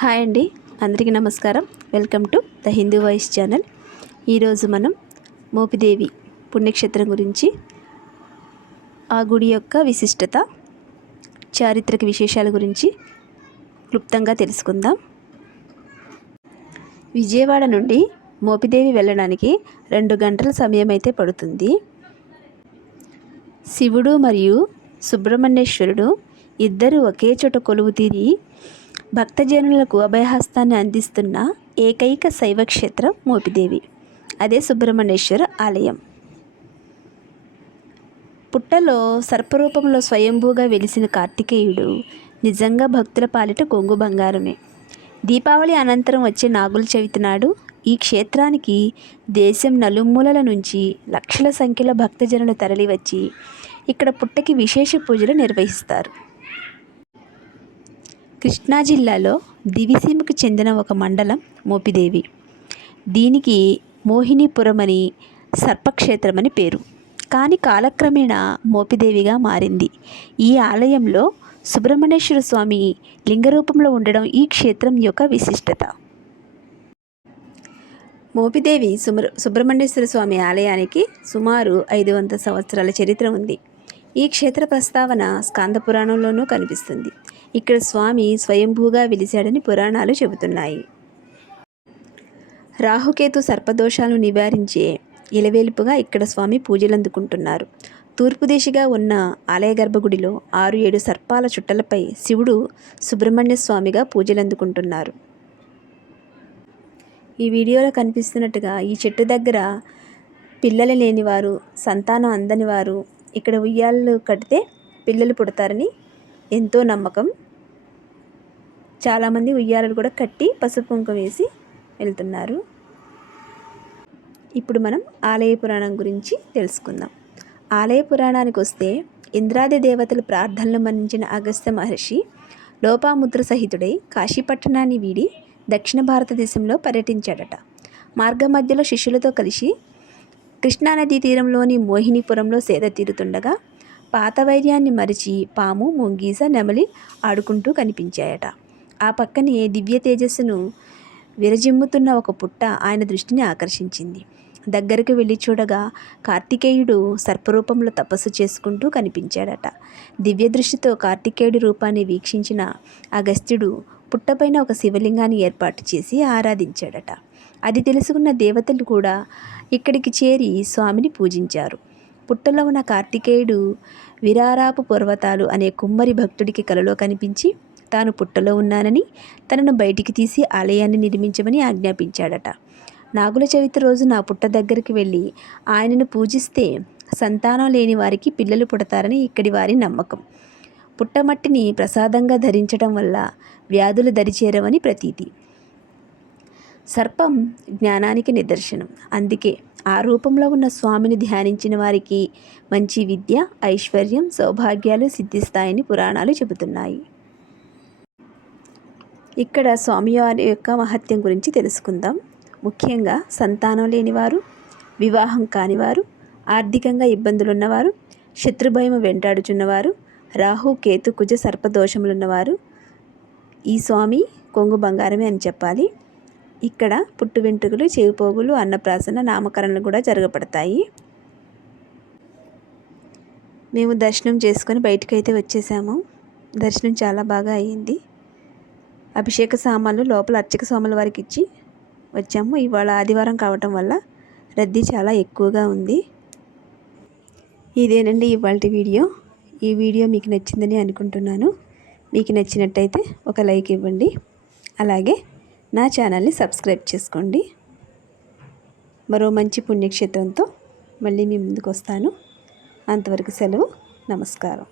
Hi అండి. అందరికీ నమస్కారం. Welcome to the Hindu voice channel. ఈరోజు మనం మోపిదేవి పుణ్యక్షేత్రం గురించి ఆ గుడి యొక్క విశిష్టత చారిత్రక విశేషాల గురించి క్లుప్తంగా తెలుసుకుందాం. విజయవాడ నుండి మోపిదేవి వెళ్ళడానికి రెండు గంటల సమయం అయితే పడుతుంది. శివుడు మరియు సుబ్రహ్మణ్యేశ్వరుడు ఇద్దరు ఒకే చోట కొలువు తీరి భక్తజనులకు అభయహస్తాన్ని అందిస్తున్న ఏకైక శైవక్షేత్రం మోపిదేవి అదే సుబ్రహ్మణ్యేశ్వర ఆలయం. పుట్టలో సర్పరూపంలో స్వయంభూగా వెలిసిన కార్తికేయుడు నిజంగా భక్తుల పాలిట కొంగు బంగారమే. దీపావళి అనంతరం వచ్చే నాగుల చవితి నాడు ఈ క్షేత్రానికి దేశం నలుమూలల నుంచి లక్షల సంఖ్యలో భక్తజనులు తరలివచ్చి ఇక్కడ పుట్టకి విశేష పూజలు నిర్వహిస్తారు. కృష్ణా జిల్లాలో దివిసీమకు చెందిన ఒక మండలం మోపిదేవి. దీనికి మోహినీపురం అని సర్పక్షేత్రమని పేరు. కానీ కాలక్రమేణా మోపిదేవిగా మారింది. ఈ ఆలయంలో సుబ్రహ్మణ్యేశ్వర స్వామి లింగరూపంలో ఉండడం ఈ క్షేత్రం యొక్క విశిష్టత. మోపిదేవి సుబ్ర సుబ్రహ్మణ్యేశ్వర స్వామి ఆలయానికి సుమారు ఐదు వందల సంవత్సరాల చరిత్ర ఉంది. ఈ క్షేత్ర ప్రస్తావన స్కాంద పురాణంలోనూ కనిపిస్తుంది. ఇక్కడ స్వామి స్వయంభూగా వెలిశాడని పురాణాలు చెబుతున్నాయి. రాహుకేతు సర్పదోషాలను నివారించే ఇలవేలుపుగా ఇక్కడ స్వామి పూజలు అందుకుంటున్నారు తూర్పు దిశగా ఉన్న ఆలయ గర్భగుడిలో ఆరు ఏడు సర్పాల చుట్టలపై శివుడు సుబ్రహ్మణ్య స్వామిగా పూజలు అందుకుంటున్నారు ఈ వీడియోలో కనిపిస్తున్నట్టుగా ఈ చెట్టు దగ్గర పిల్లలు లేనివారు సంతానం అందని వారు ఇక్కడ ఉయ్యాళ్ళు కడితే పిల్లలు పుడతారని ఎంతో నమ్మకం. చాలామంది ఉయ్యాలలు కూడా కట్టి పసుపు కుంకుమ వేసి వెళ్తున్నారు. ఇప్పుడు మనం ఆలయ పురాణం గురించి తెలుసుకుందాం. ఆలయ పురాణానికి వస్తే ఇంద్రాది దేవతలు ప్రార్థనలు మన్నించిన అగస్త్య మహర్షి లోపాముద్ర సహితుడై కాశీపట్టణాన్ని వీడి దక్షిణ భారతదేశంలో పర్యటించాడట. మార్గ మధ్యలో శిష్యులతో కలిసి కృష్ణానదీ తీరంలోని మోహినిపురంలో సేద తీరుతుండగా పాత వైర్యాన్ని మరిచి పాము ముంగీస నెమలి ఆడుకుంటూ కనిపించాయట. ఆ పక్కనే దివ్య తేజస్సును విరజిమ్ముతున్న ఒక పుట్ట ఆయన దృష్టిని ఆకర్షించింది. దగ్గరకు వెళ్ళి చూడగా కార్తికేయుడు సర్పరూపంలో తపస్సు చేసుకుంటూ కనిపించాడట. దివ్య దృష్టితో కార్తికేయుడి రూపాన్ని వీక్షించిన అగస్త్యుడు పుట్టపైన ఒక శివలింగాన్ని ఏర్పాటు చేసి ఆరాధించాడట. అది తెలుసుకున్న దేవతలు కూడా ఇక్కడికి చేరి స్వామిని పూజించారు. పుట్టలో ఉన్న కార్తికేయుడు విరారాపు పర్వతాలు అనే కుమ్మరి భక్తుడికి కలలో కనిపించి తాను పుట్టలో ఉన్నానని తనను బయటికి తీసి ఆలయాన్ని నిర్మించమని ఆజ్ఞాపించాడట. నాగుల చవితి రోజు నా పుట్ట దగ్గరికి వెళ్ళి ఆయనను పూజిస్తే సంతానం లేని వారికి పిల్లలు పుడతారని ఇక్కడి వారి నమ్మకం. పుట్టమట్టిని ప్రసాదంగా ధరించడం వల్ల వ్యాధులు దరిచేరవని ప్రతీతి. సర్పం జ్ఞానానికి నిదర్శనం. అందుకే ఆ రూపంలో ఉన్న స్వామిని ధ్యానించిన వారికి మంచి విద్య ఐశ్వర్యం సౌభాగ్యాలు సిద్ధిస్తాయని పురాణాలు చెబుతున్నాయి. ఇక్కడ స్వామివారి యొక్క మహత్యం గురించి తెలుసుకుందాం. ముఖ్యంగా సంతానం లేనివారు వివాహం కానివారు ఆర్థికంగా ఇబ్బందులున్నవారు శత్రుభయం వెంటాడుచున్నవారు రాహు కేతు కుజ సర్పదోషములున్నవారు. ఈ స్వామి కొంగు బంగారమే అని చెప్పాలి. ఇక్కడ పుట్టు వెంట్రుకలు చెవిపోగులు అన్నప్రాసన నామకరణలు కూడా జరగబడతాయి. మేము దర్శనం చేసుకొని బయటకైతే వచ్చేసాము. దర్శనం చాలా బాగా అయ్యింది. అభిషేక సామాన్లు లోపల అర్చక స్వాముల వారికి ఇచ్చి వచ్చాము. ఇవాళ ఆదివారం కావటం వల్ల రద్దీ చాలా ఎక్కువగా ఉంది. ఇదేనండి ఇవాళ వీడియో. ఈ వీడియో మీకు నచ్చిందని అనుకుంటున్నాను. మీకు నచ్చినట్టయితే ఒక లైక్ ఇవ్వండి. అలాగే నా ఛానల్ని సబ్స్క్రైబ్ చేసుకోండి. మరో మంచి పుణ్యక్షేత్రంతో మళ్ళీ మీ ముందుకు వస్తాను. అంతవరకు సెలవు. నమస్కారం.